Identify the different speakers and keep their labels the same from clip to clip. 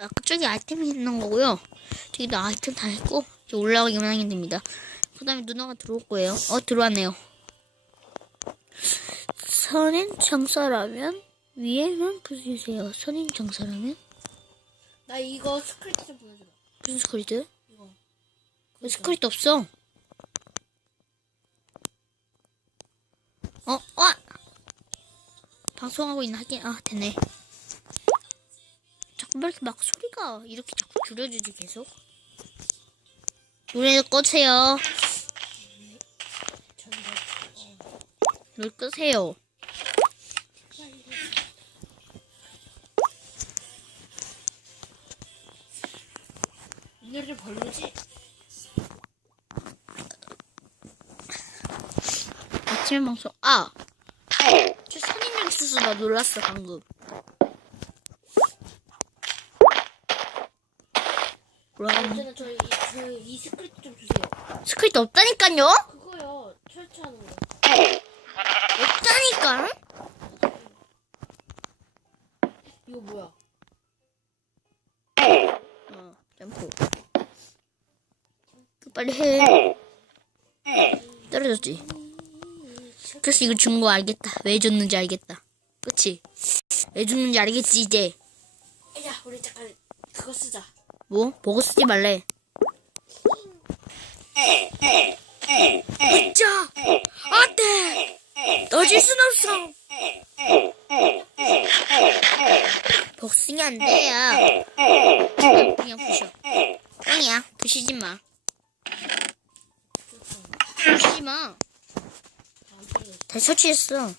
Speaker 1: 아, 그쪽에 아이템이 있는 거고요. 저기도 아이템 다 했고 이제 올라가기만 하면 됩니다. 그 다음에 누나가 들어올 거예요. 어 들어왔네요. 선인 정사라면 위에만 부수세요. 선인 정사라면
Speaker 2: 나 이거 스크립트 좀 보여줘라.
Speaker 1: 무슨 스크립트?
Speaker 2: 이거.
Speaker 1: 왜 스크립트 없어? 어? 어? 방송하고 있나 하긴 아 됐네. 왜 이렇게 막 소리가 이렇게 자꾸 줄여주지 계속? 노래 꺼세요. 노래 끄세요.
Speaker 2: 이 노래 좀 별로지?
Speaker 1: 아침에 방송 아! 저 선인장 있어서 나 놀랐어 방금. 뭐라고?
Speaker 2: 언제나 저이 저이 스크립트 좀 주세요.
Speaker 1: 스크립트 없다니까요?
Speaker 2: 그거요. 철저하는 거.
Speaker 1: 없다니까?
Speaker 2: 이거 뭐야?
Speaker 1: 어, 점프. 그 빨리 해. 떨어졌지? 그래서 이거 준 거 알겠다. 왜 줬는지 알겠다. 그치? 왜 줬는지 알겠지, 이제.
Speaker 2: 야, 우리 잠깐 그거 쓰자.
Speaker 1: 뭐? 보고 쓰지 말래. 으쌰! 안 돼! 떠질 순 없어! 복싱이 안 돼요. 그냥 부셔. 아니야, 부시지 마. 부시지 마. 다시 설치했어.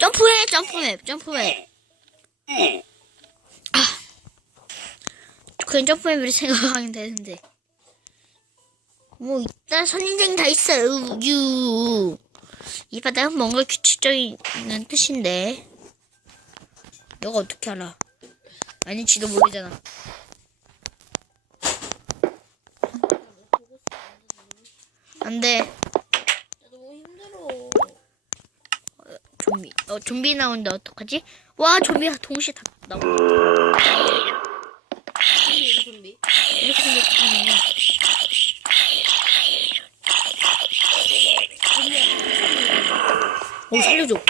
Speaker 1: 점프해, 점프해, 점프해. 아. 그냥 점프맵을 생각하면 되는데. 뭐, 일단 선인장이 다 있어요, 유. 이 바닥은 뭔가 규칙적인 뜻인데. 너가 어떻게 알아? 아니지도 모르잖아. 안 돼.
Speaker 2: 야, 너무 힘들어.
Speaker 1: 좀비. 어, 좀비 나온다. 어떡하지? 와, 좀비가 동시에 다 나온다.
Speaker 2: 이거 좀비.
Speaker 1: 이렇게 생겼으면. 오, 살려줘. 못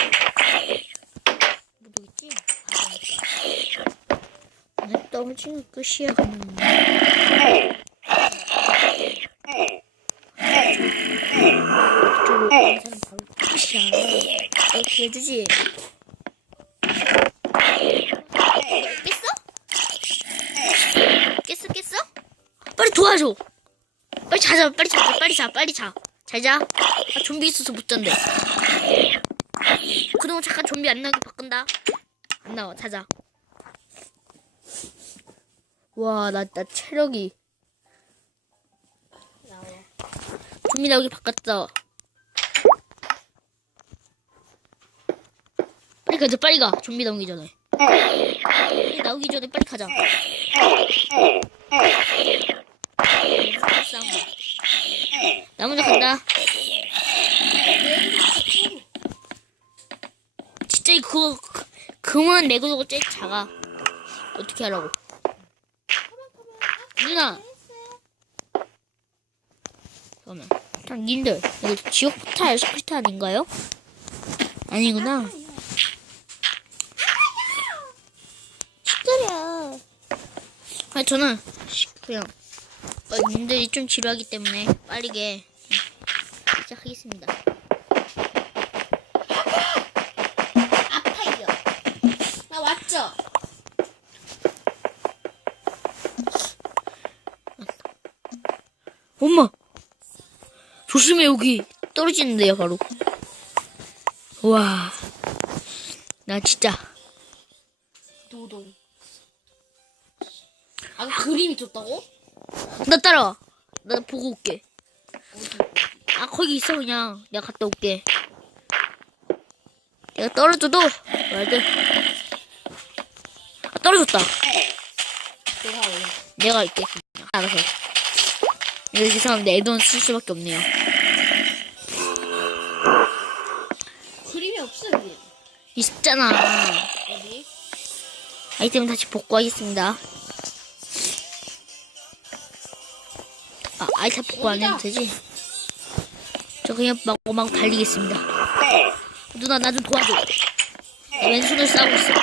Speaker 1: 오겠지? 내 떨어지는 끝이야. 이쪽으로 가는 사람 바로 끝이야. 이렇게 해주지. 깼어? 깼어, 깼어? 빨리 도와줘. 빨리 자자, 빨리 자, 빨리 자, 빨리 자. 잘 자. 아, 좀비 있어서 못 잔대. 그동안 잠깐 좀비 안 나게 바꾼다. 안 나와, 자자. 와, 나, 나 체력이. 좀비 나오게 바꿨어. 빨리 가자, 빨리 가. 좀비 나오기 전에. 나오기 전에 빨리 가자. 나 먼저 간다. 그- 그만 내고도 제일 작아. 어떻게 하라고? 누나. 잠깐만. 참 님들 이거 지옥 포탈 스크립트 아닌가요? 아니구나. 시끄려. 아 저는 시- 그냥 어, 님들이 좀 지루하기 때문에 빠르게 시작하겠습니다.
Speaker 2: 아파요. 나 왔죠?
Speaker 1: 엄마 조심해 여기 떨어지는데요 바로. 와. 나 진짜
Speaker 2: 노동. 아, 그 그림이 좋다고?
Speaker 1: 나 따라와. 나 보고 올게. 아 거기 있어 그냥 내가 갔다 올게. 내가 떨어져도 말들. 아, 떨어졌다.
Speaker 2: 내가 원래.
Speaker 1: 내가 할게. 그냥. 알아서. 이거 죄송한데 애돈 쓸 수밖에 없네요.
Speaker 2: 그림이 없어, 여기.
Speaker 1: 있잖아.
Speaker 2: 어디?
Speaker 1: 아이템 다시 복구하겠습니다. 아, 아이템 복구 안 해도 되지? 저 그냥 마구마구 달리겠습니다. 누나, 나 좀 도와줘. 나 왼손을 싸고 있어.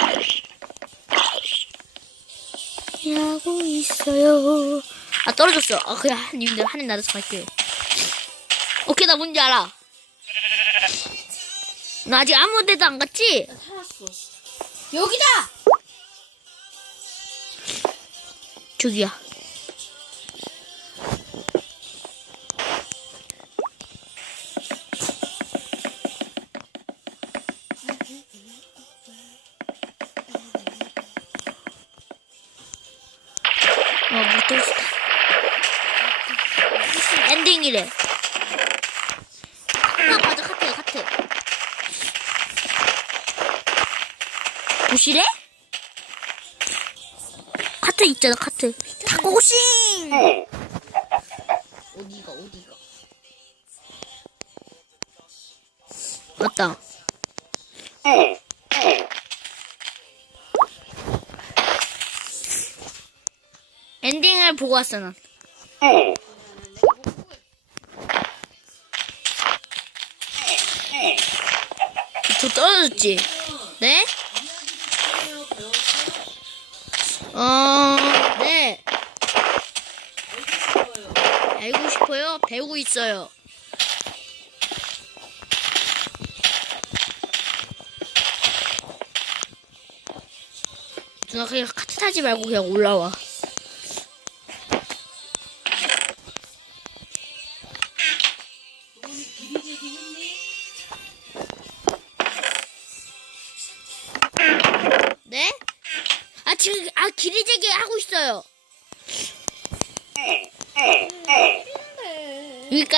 Speaker 1: 하고 있어요. 아, 떨어졌어. 아, 그냥 한, 님들 하늘 날아서 갈게요. 오케이, 나 뭔지 알아. 나 아직 아무 데도 안 갔지?
Speaker 2: 나 살았어. 여기다!
Speaker 1: 저기야. 어, 못 떨어졌다. 엔딩이래. 아, 맞아, 카트야, 카트. 보시래? 카트 있잖아, 카트. 타고싱!
Speaker 2: 어디가, 어디가.
Speaker 1: 맞다. 엔딩을 보고 왔어, 난. 저 떨어졌지? 네? 어, 네. 알고 싶어요? 배우고 있어요. 누나 그냥 카트 타지 말고 그냥 올라와. 있어요. 여기까지.